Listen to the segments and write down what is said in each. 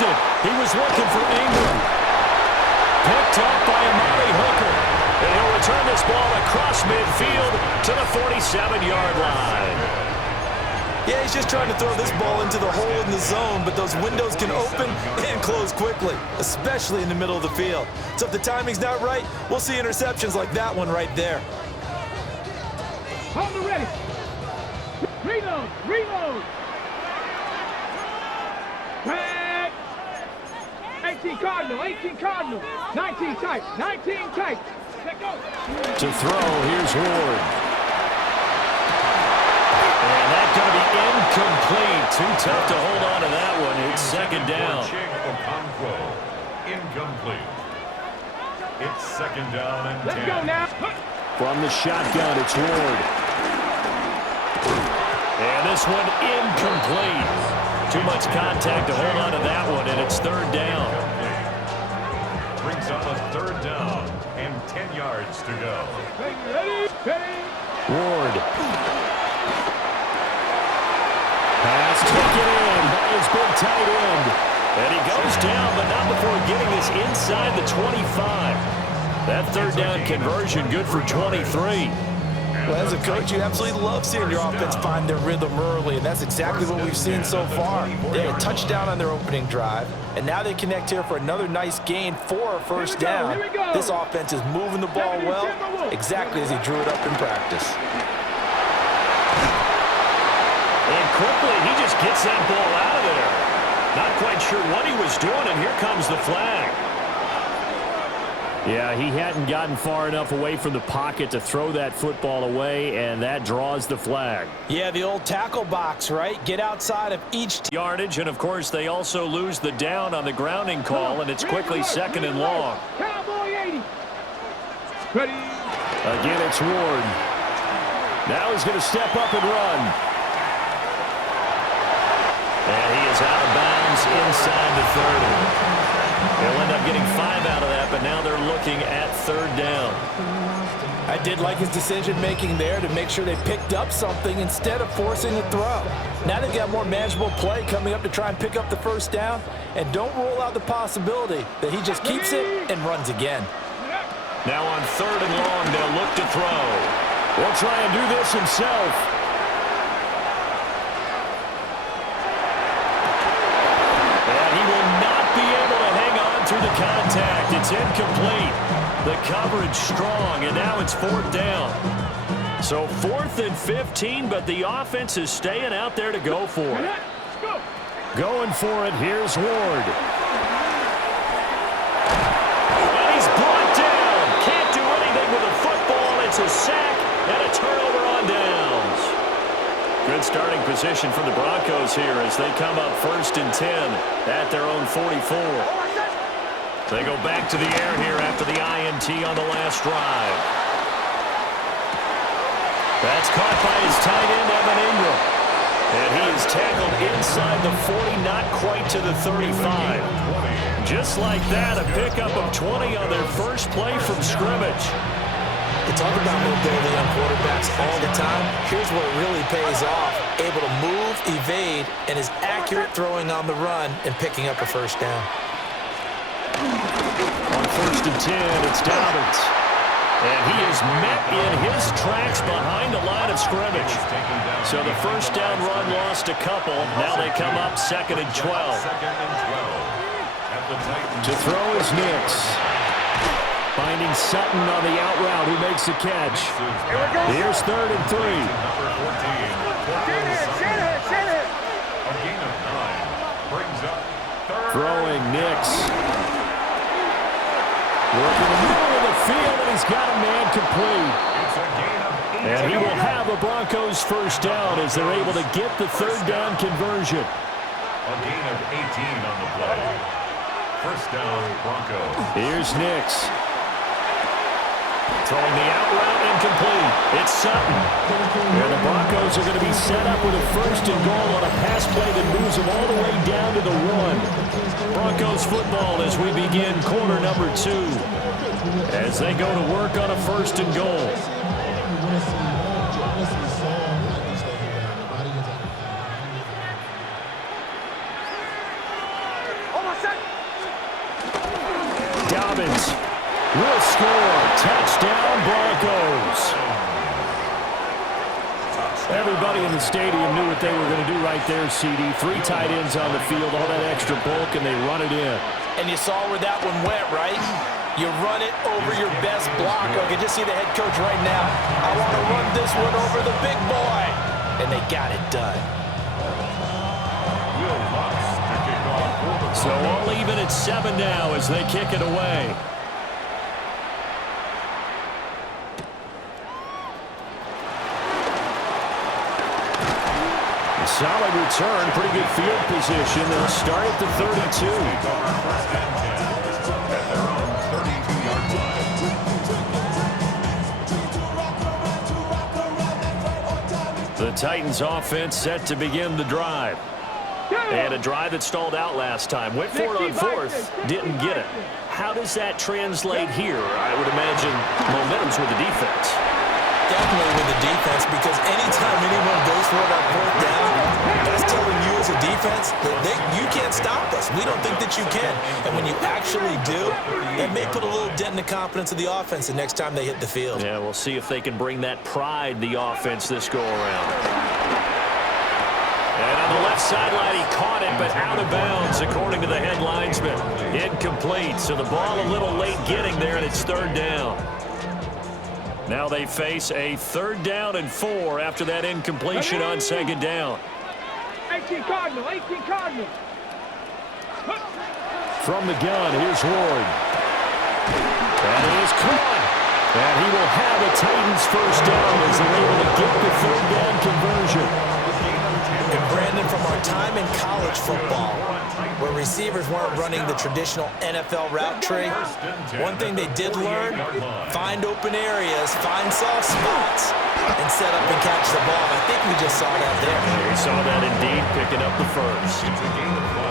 deflected. He was looking for Ingram. Picked up by Amari Hooker. And he'll return this ball across midfield to the 47-yard line. Yeah, he's just trying to throw this ball into the hole in the zone, but those windows can open and close quickly, especially in the middle of the field. So if the timing's not right, we'll see interceptions like that one right there. Hold it ready. Reload, reload. Back. 18 Cardinal, 18 Cardinal. 19 tight, 19 tight. Let go. To throw, here's Ward. And that's going to be incomplete. Too tough to hold on to that one. It's second down. Incomplete. It's second down and 10. Let's go now. From the shotgun, it's Ward. And this one incomplete. Too much contact to hold on to that one, and it's third down. Brings up a third down and 10 yards to go. Ready, ready. Ward. Pass taken in by his big tight end. And he goes down, but not before getting this inside the 25. That third down conversion good for 23. Well, as a coach, you absolutely love seeing your offense find their rhythm early, and that's exactly what we've seen so far. They had a touchdown on their opening drive, and now they connect here for another nice gain for a first down. This offense is moving the ball well, exactly as he drew it up in practice. And quickly, he just gets that ball out of there. Not quite sure what he was doing, and here comes the flag. Yeah, he hadn't gotten far enough away from the pocket to throw that football away, and that draws the flag. Yeah, the old tackle box, right? Get outside of each yardage, and of course, they also lose the down on the grounding call, and it's quickly second and long. Cowboy 80. Ready. Again, it's Ward. Now he's going to step up and run. And he is out of bounds inside the 30. They'll end up getting 5 out of that, but now they're looking at third down. I did like his decision-making there to make sure they picked up something instead of forcing a throw. Now they've got more manageable play coming up to try and pick up the first down, and don't rule out the possibility that he just keeps it and runs again. Now on third and long, they'll look to throw. We'll try and do this himself. Through the contact, it's incomplete. The coverage strong, and now it's fourth down. So 4th and 15, but the offense is staying out there to go for it. Going for it, here's Ward. And he's brought down. Can't do anything with a football. It's a sack and a turnover on downs. Good starting position for the Broncos here as they come up 1st and 10 at their own 44. They go back to the air here after the INT on the last drive. That's caught by his tight end, Evan Ingram. And he is tackled inside the 40, not quite to the 35. Just like that, a pickup of 20 on their first play from scrimmage. You talk about mobility on quarterbacks all the time. Here's where it really pays off. Able to move, evade, and is accurate throwing on the run and picking up a first down. On 1st and 10, it's Dobbins. And he is met in his tracks behind the line of scrimmage. So the first down run lost a couple. Now they come up 2nd and 12. To throw is Nix. Finding Sutton on the out route who makes the catch. Here's 3rd and 3. Throwing Nix. Working in the middle of the field, and he's got a man complete. And he will have a Broncos first down as they're able to get the third down conversion. A gain of 18 on the play. First down, Broncos. Here's Nix. Throwing the out route incomplete. It's Sutton. And the Broncos are going to be set up with a 1st and goal on a pass play that moves them all the way down to the 1. Broncos football as we begin quarter number 2. As they go to work on a 1st and goal. Almost Dobbins will score. Touchdown, Broncos. Everybody in the stadium knew what they were going to do right there, CD. 3 tight ends on the field, all that extra bulk, and they run it in. And you saw where that one went, right? You run it over your best blocker. I can just see the head coach right now. I want to run this one over the big boy. And they got it done. So all even at 7 now as they kick it away. Solid return, pretty good field position. They'll start at the 32. The Titans offense set to begin the drive. And a drive that stalled out last time. Went for it on 4th, didn't get it. How does that translate here? I would imagine momentum's with the defense. Definitely with the defense, because anytime anyone goes for it on 4th down, that's telling you as a defense that you can't stop us. We don't think that you can. And when you actually do, that may put a little dent in the confidence of the offense the next time they hit the field. Yeah, we'll see if they can bring that pride, the offense, this go-around. And on the left sideline, he caught it, but out of bounds, according to the head linesman. Incomplete, so the ball a little late getting there, and it's 3rd down. Now they face a 3rd down and 4 after that incompletion on 2nd down. 18 Cardinal, 18 Cardinal. From the gun, here's Ward. That is caught. And he will have a Titans first down as they're able to get the 3rd down conversion. And Brandon, from our time in college football, where receivers weren't running the traditional NFL route tree, one thing they did learn, find open areas, find soft spots, and set up and catch the ball. I think we just saw that there. We saw that indeed, picking up the first.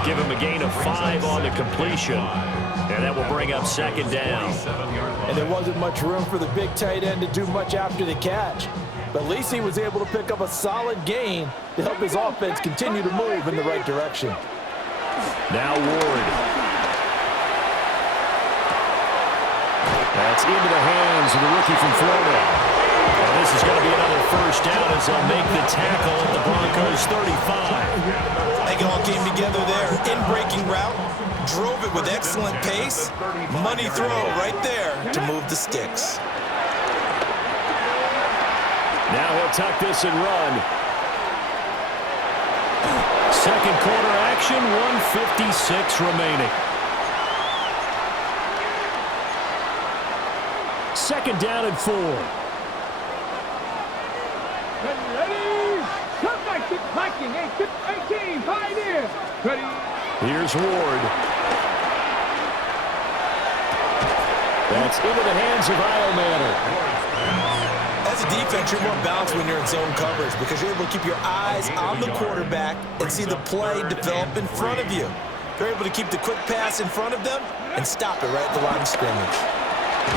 Give him a gain of 5 on the completion, and that will bring up 2nd down. And there wasn't much room for the big tight end to do much after the catch. But at least he was able to pick up a solid gain to help his offense continue to move in the right direction. Now Ward. That's into the hands of the rookie from Florida. And this is going to be another first down as they'll make the tackle at the Broncos 35. They all came together there. In-breaking route. Drove it with excellent pace. Money throw right there to move the sticks. Now he'll tuck this and run. 2nd quarter action, 1:56 remaining. 2nd down and 4. Ready? Come back, Viking, 18, Pioneer. Ready? Here's Ward. That's into the hands of Iomanner. As a defense, you're more balanced when you're in zone coverage because you're able to keep your eyes on the quarterback and see the play develop in front of you. You're able to keep the quick pass in front of them and stop it right at the line of scrimmage.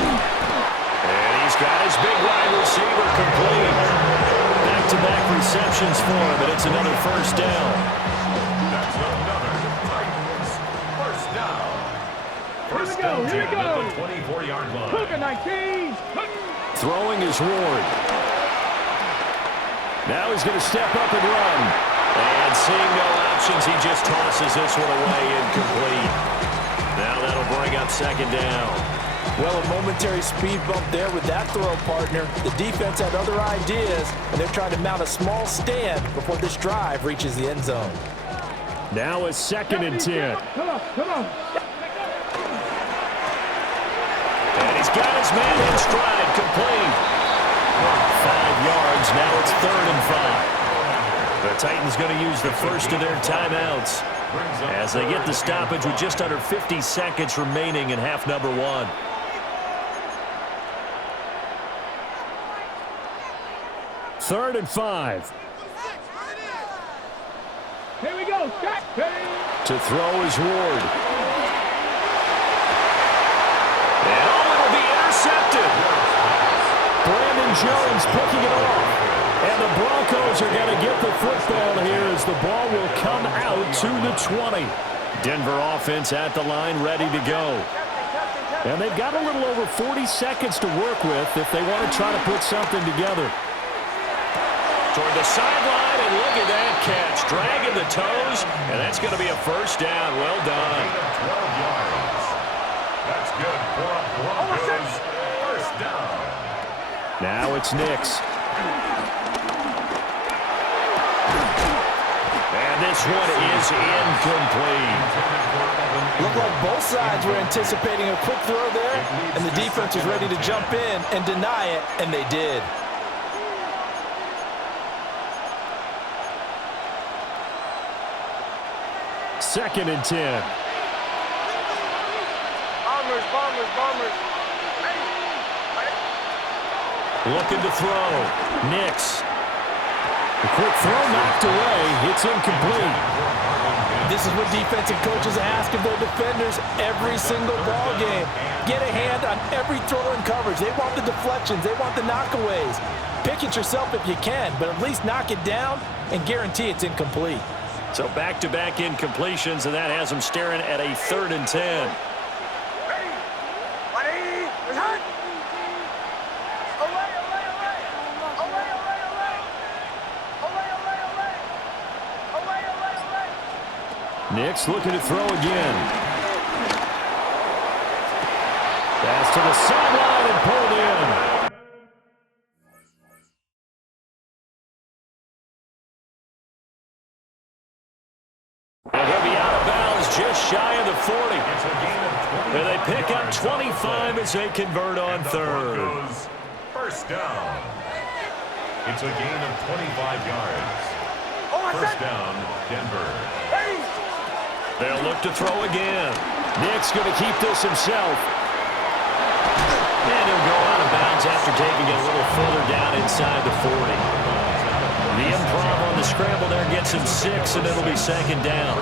And he's got his big wide receiver complete. Back-to-back receptions for him, and it's another first down. That's another Titans first down. First down at the 24-yard line. Cougar 19. Throwing is Ward. Now he's going to step up and run. And seeing no options, he just tosses this one away incomplete. Now that'll bring up 2nd down. Well, a momentary speed bump there with that throw, partner. The defense had other ideas, and they're trying to mount a small stand before this drive reaches the end zone. Now a 2nd and 10. Come on. And he's got his man in stride, complete. 5 yards, now it's 3rd and 5. The Titans going to use the first of their timeouts as they get the stoppage with just under 50 seconds remaining in half number 1. Third and 5. Here we go. To throw is Ward. And it'll be intercepted. Brandon Jones picking it off. And the Broncos are going to get the football here as the ball will come out to the 20. Denver offense at the line, ready to go. And they've got a little over 40 seconds to work with if they want to try to put something together. Toward the sideline, and look at that catch. Dragging the toes, and that's going to be a first down. Well done. 12 yards. That's good for a Broncos first down. Now it's Nix. And this one is incomplete. Looked like both sides were anticipating a quick throw there, and the defense was ready to jump in and deny it, and they did. Second and 10. Bombers. Looking to throw. Nix. The quick throw knocked away. It's incomplete. This is what defensive coaches ask of their defenders every single ball game. Get a hand on every throw and coverage. They want the deflections. They want the knockaways. Pick it yourself if you can, but at least knock it down and guarantee it's incomplete. So back-to-back incompletions, and that has them staring at a 3rd and 10. Nix looking to throw again. Pass to the sideline and pulled in. And he'll be out of bounds just shy of the 40. And they pick up 25 as they convert on 3rd. First down. It's a gain of 25 yards. First down, Denver. They'll look to throw again. Nick's going to keep this himself. And he'll go out of bounds after taking it a little further down inside the 40. The improv on the scramble there gets him 6, and it'll be 2nd down.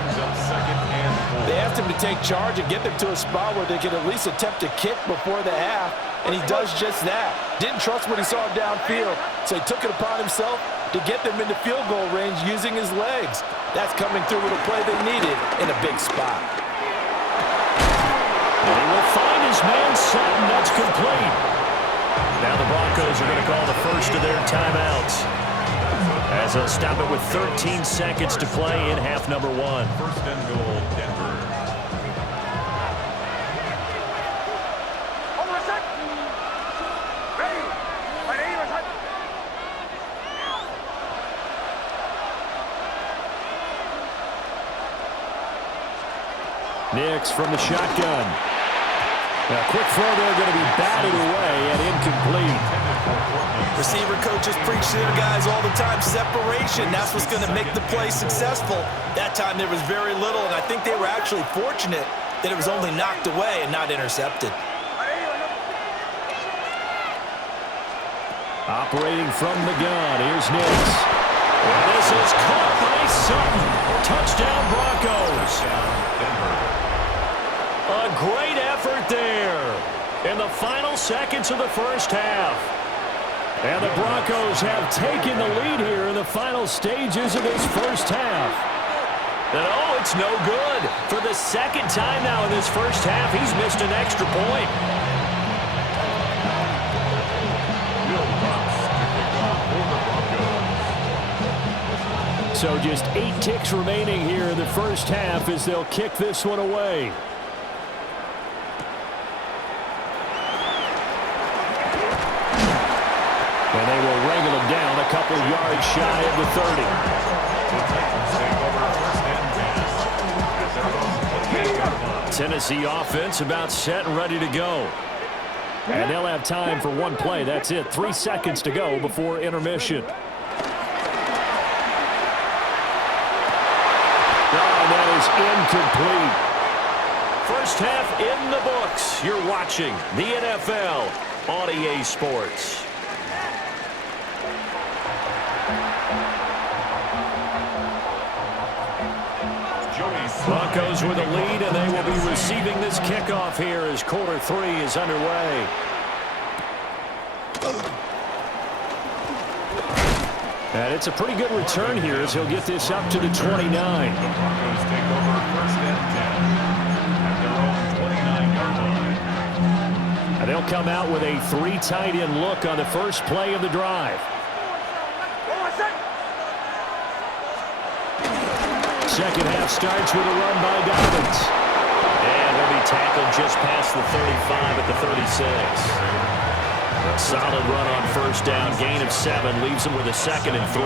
They asked him to take charge and get them to a spot where they could at least attempt a kick before the half, and he does just that. Didn't trust what he saw downfield, so he took it upon himself to get them into field goal range using his legs. That's coming through with a play they needed in a big spot. And he will find his man Sutton. That's complete. Now the Broncos are going to call the first of their timeouts, as they'll stop it with 13 seconds to play in half number 1. First and goal, Denver. Nix from the shotgun. A quick throw there going to be batted away and incomplete. Receiver coaches preach to their guys all the time, separation. That's what's going to make the play successful. That time there was very little, and I think they were actually fortunate that it was only knocked away and not intercepted. Operating from the gun, here's Nix. And this is caught by Sutton. Touchdown Broncos. A great effort there in the final seconds of the first half. And the Broncos have taken the lead here in the final stages of this first half. And oh, it's no good. For the 2nd time now in this first half, he's missed an extra point. So just 8 ticks remaining here in the first half as they'll kick this one away. And they will wrangle him down a couple yards shy of the 30. Tennessee offense about set and ready to go. And they'll have time for one play. That's it. 3 seconds to go before intermission. And that is incomplete. First half in the books. You're watching the NFL on EA Sports. Broncos with a lead, and they will be receiving this kickoff here as quarter 3 is underway. And it's a pretty good return here as he'll get this up to the 29. The Broncos take over first and 10 at their own 29-yard line. They'll come out with a 3 tight end look on the first play of the drive. Second half starts with a run by Dobbins. And he'll be tackled just past the 35 at the 36. A solid run on first down, gain of 7, leaves him with a 2nd and 3.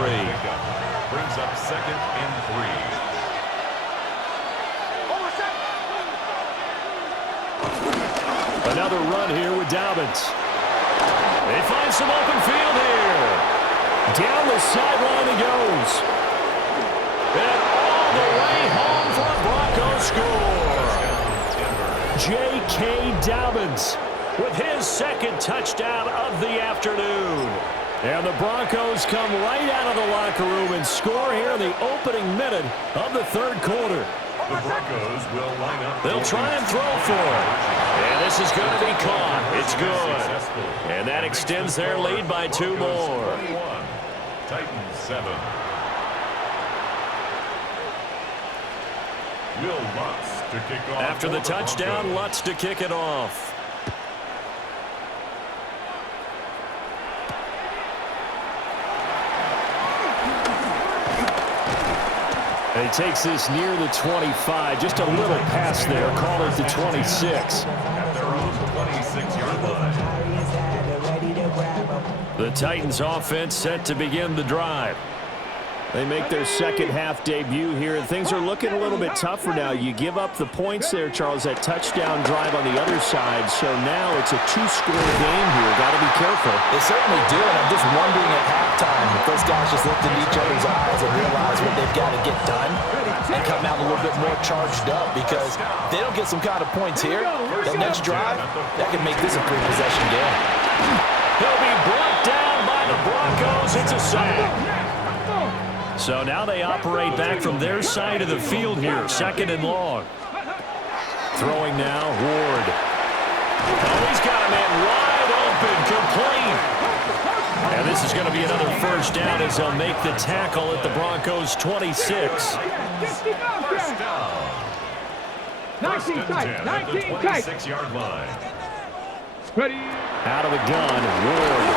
Brings up 2nd and 3. Another run here with Dobbins. They find some open field here. Down the sideline he goes. And all the way home for a Broncos score. J.K. Dobbins with his 2nd touchdown of the afternoon. And the Broncos come right out of the locker room and score here in the opening minute of the 3rd quarter. The Broncos will line up. They'll try and throw for it. And this is going to be caught. It's good. And that extends their lead by 2 more. Titans 7. Will Lutz to kick off. After the touchdown, Lutz to kick it off. He takes this near the 25. Just a little pass there. Call it the 26. At their own 26-yard line. The Titans offense set to begin the drive. They make their second half debut here, and things are looking a little bit tougher now. You give up the points there, Charles, that touchdown drive on the other side. So now it's a 2-score game here. Got to be careful. They certainly do, and I'm just wondering at halftime if those guys just looked in each other's eyes and realize what they've got to get done and come out a little bit more charged up, because if they don't get some kind of points here, that next drive, that could make this a 3-possession game. He'll be brought down by the Broncos. It's a sack. So now they operate back from their side of the field here, 2nd and long. Throwing now, Ward. Oh, he's got a man wide open, complete. And this is going to be another first down as they'll make the tackle at the Broncos' 26. First down. 19 tight, 19 tight. 26-yard line. Ready. Out of the gun, Ward.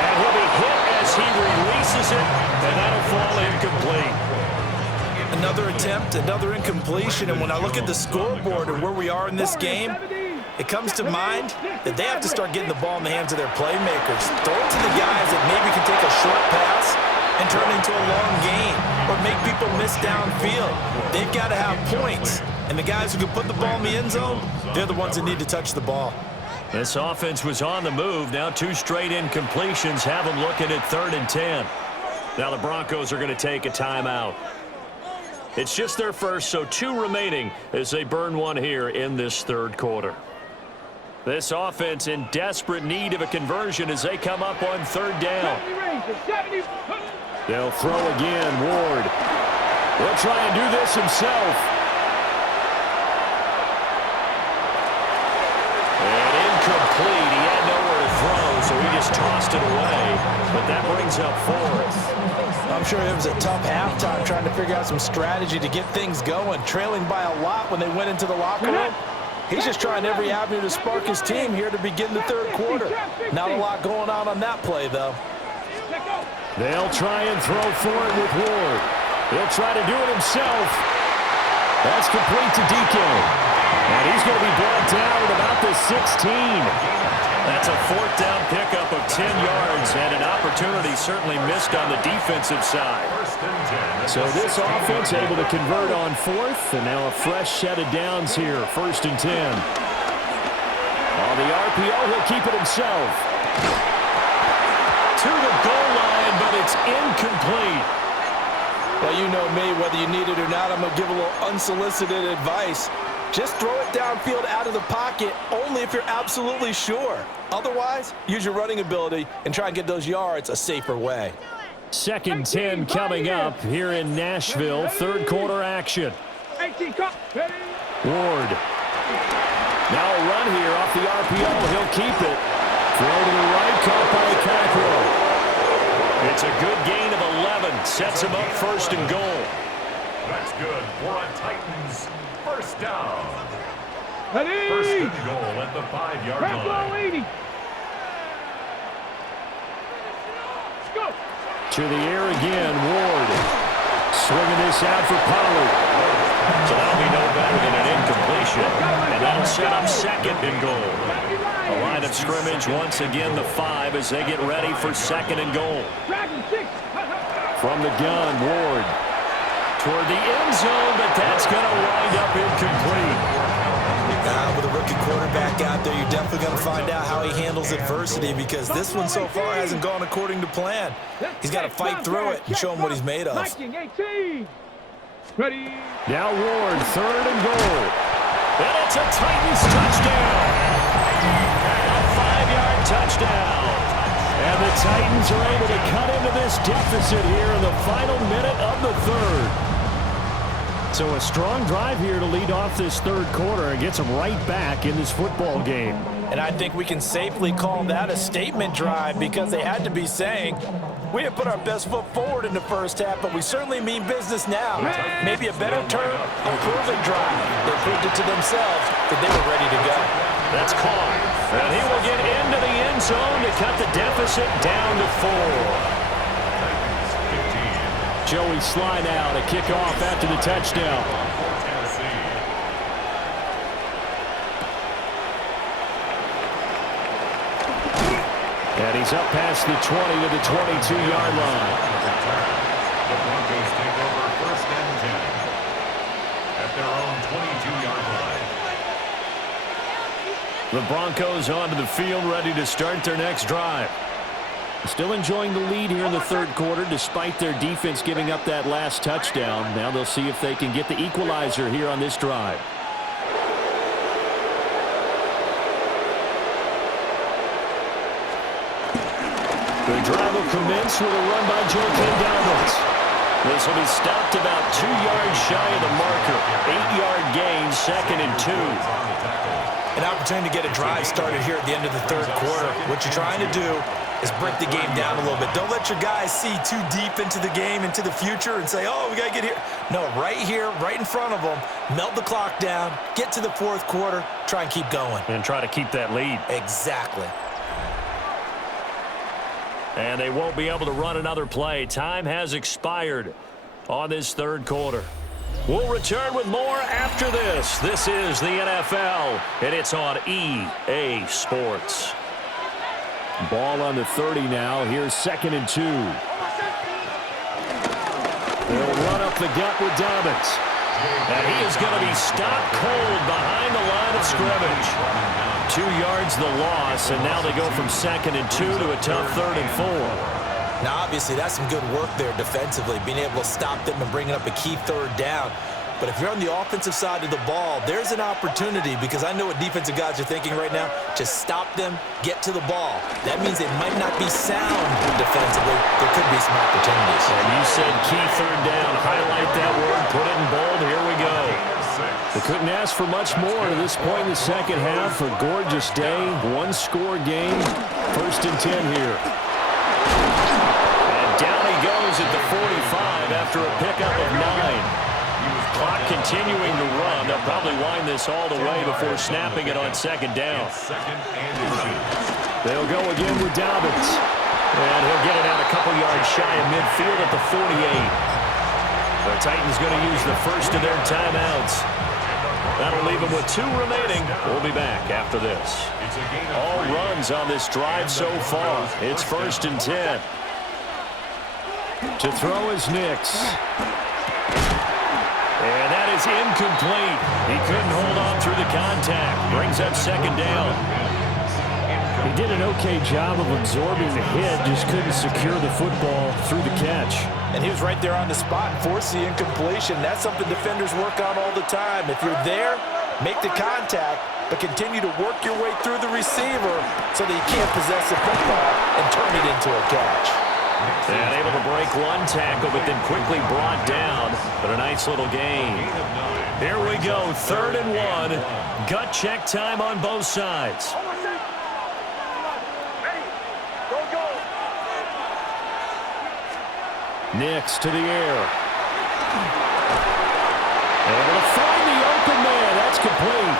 And he'll be hit as he releases it, and that'll fall incomplete. Another attempt, another incompletion, and when I look at the scoreboard and where we are in this game, it comes to mind that they have to start getting the ball in the hands of their playmakers. Throw it to the guys that maybe can take a short pass and turn it into a long gain or make people miss downfield. They've got to have points, and the guys who can put the ball in the end zone, they're the ones that need to touch the ball. This offense was on the move. Now 2 straight incompletions have them looking at 3rd and 10. Now the Broncos are going to take a timeout. It's just their first, so 2 remaining as they burn one here in this 3rd quarter. This offense in desperate need of a conversion as they come up on 3rd down. They'll throw again, Ward. He'll try and do this himself. And incomplete. He had nowhere to throw, so he just tossed it away. But that brings up 4th. I'm sure it was a tough halftime trying to figure out some strategy to get things going, trailing by a lot when they went into the locker room. He's just trying every avenue to spark his team here to begin the 3rd quarter. Not a lot going on that play, though. They'll try and throw for it with Ward. He'll try to do it himself. That's complete to DK. And he's going to be brought down at about the 16. That's a 4th down pickup of 10 yards, and an opportunity certainly missed on the defensive side. So this offense able to convert on 4th, and now a fresh set of downs here, 1st and 10. On the RPO, he'll keep it himself. To the goal line, but it's incomplete. Well, you know me, whether you need it or not, I'm going to give a little unsolicited advice. Just throw it downfield out of the pocket only if you're absolutely sure. Otherwise, use your running ability and try and get those yards a safer way. 2nd and 10 coming up here in Nashville. 3rd quarter action. Ward. Now a run here off the RPO. He'll keep it. Throw to the right, caught by Cockrell. It's a good gain of 11. Sets him up 1st and goal. That's good for a Titans first down. Ready? First and goal at the 5-yard Back line. low 80. Let's go. To the air again, Ward. Swinging this out for Pollard. So that'll be no better than an incompletion. And that'll set up second and goal. A line of scrimmage once again, the 5, as they get ready for second and goal. Dragon 6. From the gun, Ward. Toward the end zone, but that's going to wind up incomplete. With a rookie quarterback out there, you're definitely going to find out how he handles adversity, because this one so far hasn't gone according to plan. He's got to fight through it and show him what he's made of. 18. Ready? Now Ward, third and goal. And it's a Titans touchdown. A 5-yard touchdown. And the Titans are able to cut into this deficit here in the final minute of the third. So a strong drive here to lead off this third quarter and gets them right back in this football game. And I think we can safely call that a statement drive, because they had to be saying, we have put our best foot forward in the first half, but we certainly mean business now. Maybe a better term, a proven drive. They proved it to themselves that they were ready to go. That's caught. And he will get into the end zone to cut the deficit down to 4. Joey Sly now to kick off after the touchdown. And he's up past the 20 to the 22-yard line. The Broncos take over first and 10 at their own 22-yard line. The Broncos onto the field, ready to start their next drive. Still enjoying the lead here in the third quarter, despite their defense giving up that last touchdown. Now they'll see if they can get the equalizer here on this drive. The drive will commence with a run by Joe Kendall. This will be stopped about 2 yards shy of the marker. 8-yard gain, second and 2. An opportunity to get a drive started here at the end of the third quarter. What you're trying to do is break the game down a little bit. Don't let your guys see too deep into the game, into the future, and say, oh, we got to get here. No, right here, right in front of them, melt the clock down, get to the fourth quarter, try and keep going. And try to keep that lead. Exactly. And they won't be able to run another play. Time has expired on this third quarter. We'll return with more after this. This is the NFL, and it's on EA Sports. Ball on the 30 now. Here's second and 2. They'll run up the gut with Dobbins. And he is going to be stopped cold behind the line of scrimmage. 2 yards the loss, and now they go from second and 2 to a tough third and 4. Now, obviously, that's some good work there defensively, being able to stop them and bringing up a key third down. But if you're on the offensive side of the ball, there's an opportunity, because I know what defensive guys are thinking right now. Just stop them, get to the ball. That means they might not be sound defensively. There could be some opportunities. And you said key third down. Highlight that word, put it in bold. Here we go. They couldn't ask for much more to this point in the second half. A gorgeous day, one-score game. First and 10 here. And down he goes at the 45 after a pickup of 9. Clock continuing to run. They'll probably wind this all the way before snapping it on second down. They'll go again with Dobbins. And he'll get it out a couple yards shy of midfield at the 48. The Titans going to use the first of their timeouts. That'll leave them with 2 remaining. We'll be back after this. All runs on this drive so far. It's first and 10. To throw is Nix. And that is incomplete. He couldn't hold on through the contact. Brings up second down. He did an okay job of absorbing the hit, just couldn't secure the football through the catch. And he was right there on the spot and forced the incompletion. That's something defenders work on all the time. If you're there, make the contact, but continue to work your way through the receiver so that you can't possess the football and turn it into a catch. And able to break one tackle, but then quickly brought down. But a nice little gain. Here we go, third and 1. Gut check time on both sides. Nix to the air. Able to find the open man. That's complete.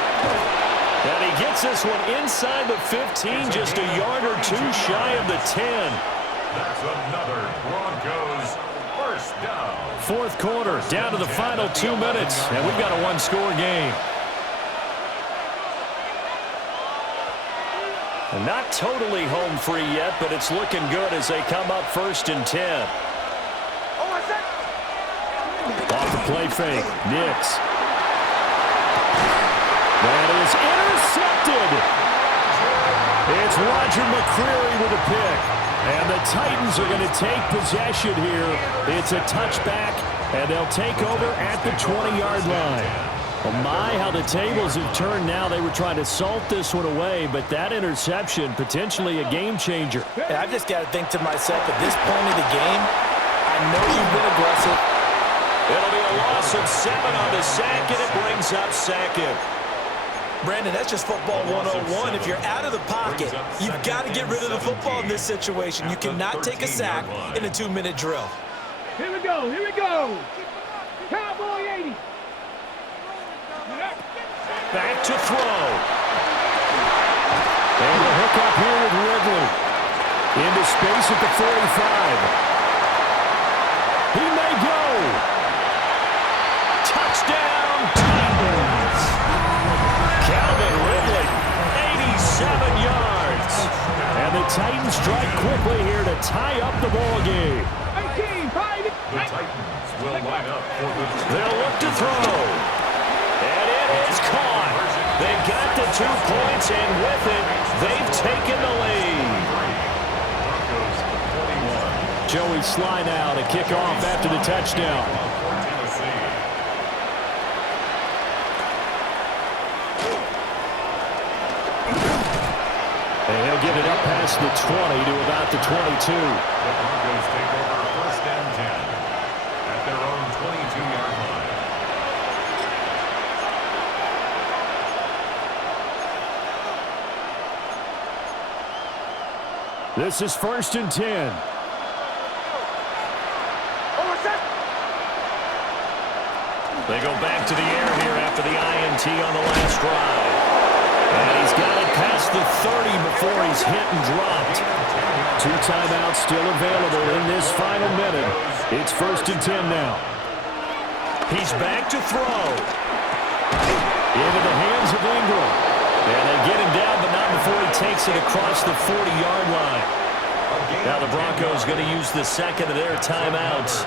Gets this one inside the 15, just a yard or two shy of the 10. That's another Broncos first down. Fourth quarter, down to the final 2 minutes, and we've got a one-score game. Not totally home free yet, but it's looking good as they come up 1st and 10. Off the play fake, Nix. That is intercepted. It's Roger McCreary with a pick. And the Titans are going to take possession here. It's a touchback, and they'll take over at the 20-yard line. Oh my, how the tables have turned now. They were trying to salt this one away, but that interception, potentially a game changer. And I've just got to think to myself, at this point of the game, I know you've been aggressive. It'll be a loss of 7 on the sack, and it brings up second. Brandon, that's just football 101. If you're out of the pocket, you've got to get rid of the football in this situation. You cannot take a sack in a 2-minute drill. Here we go, here we go. Cowboy 80. Back to throw. And the hook up here with Ridley. Into space at the 45. He may go. Touchdown, Titans. Calvin Ridley, 87 yards. And the Titans strike quickly here to tie up the ball game. 18, 5. The Titans will line up for the... They'll look to throw. And it is caught. They got the 2 points, and with it, they've taken the lead. Joey Sly now to kick off after the touchdown. And he'll get it up past the 20 to about the 22. The Broncos take over 1st and 10 at their own 22-yard line. This is 1st and 10. They go back to the air here after the INT on the last drive. And he's got it past the 30 before he's hit and dropped. 2 timeouts still available in this final minute. It's 1st and 10 now. He's back to throw. Into the hands of Ingram. And they get him down, but not before he takes it across the 40-yard line. Now the Broncos going to use the second of their timeouts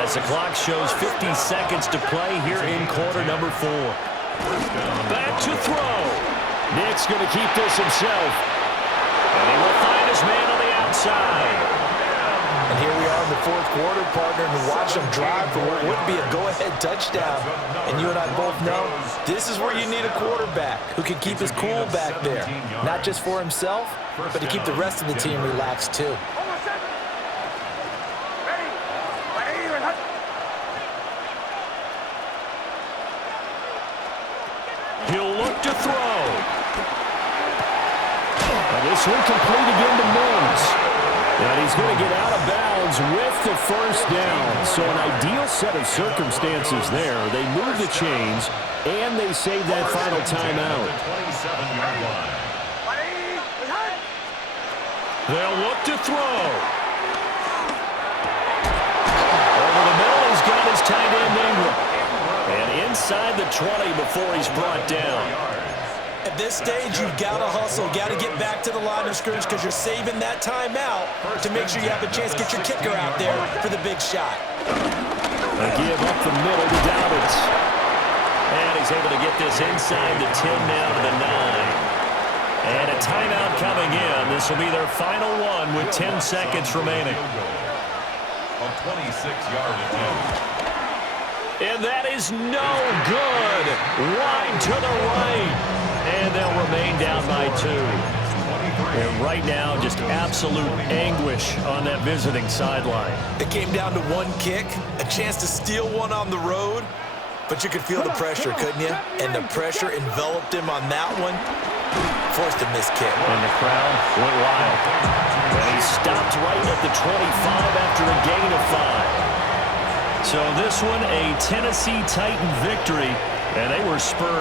as the clock shows 50 seconds to play here in quarter number 4. Back to throw. Nick's going to keep this himself. And he will find his man on the outside. And here we are in the 4th quarter, partner, and watch them drive for what would be a go-ahead touchdown. And you and I both know this is where you need a quarterback who can keep his cool back there. Not just for himself, but to keep the rest of the team relaxed too. He'll look to throw. And this one complete again to Mills. And he's going to get out of bounds with the 1st down. So an ideal set of circumstances there. They move the chains, and they save that final timeout. They'll look to throw. Over the middle, he's got his tight end Ingram. And inside the 20 before he's brought down. At this stage, you've got to hustle, got to get back to the line of scrimmage because you're saving that timeout to make sure you have a chance to get your kicker out there for the big shot. A give up the middle to Dobbins. And he's able to get this inside the 10 now to the 9. And a timeout coming in. This will be their final one with 10 seconds remaining. A 26-yard attempt. And that is no good. Wide to the right. And they'll remain down by 2. And right now, just absolute anguish on that visiting sideline. It came down to one kick, a chance to steal one on the road, but you could feel the pressure, couldn't you? And the pressure enveloped him on that one. Forced a missed kick. And the crowd went wild. And he stopped right at the 25 after a gain of 5. So this one, a Tennessee Titan victory, and they were spurred.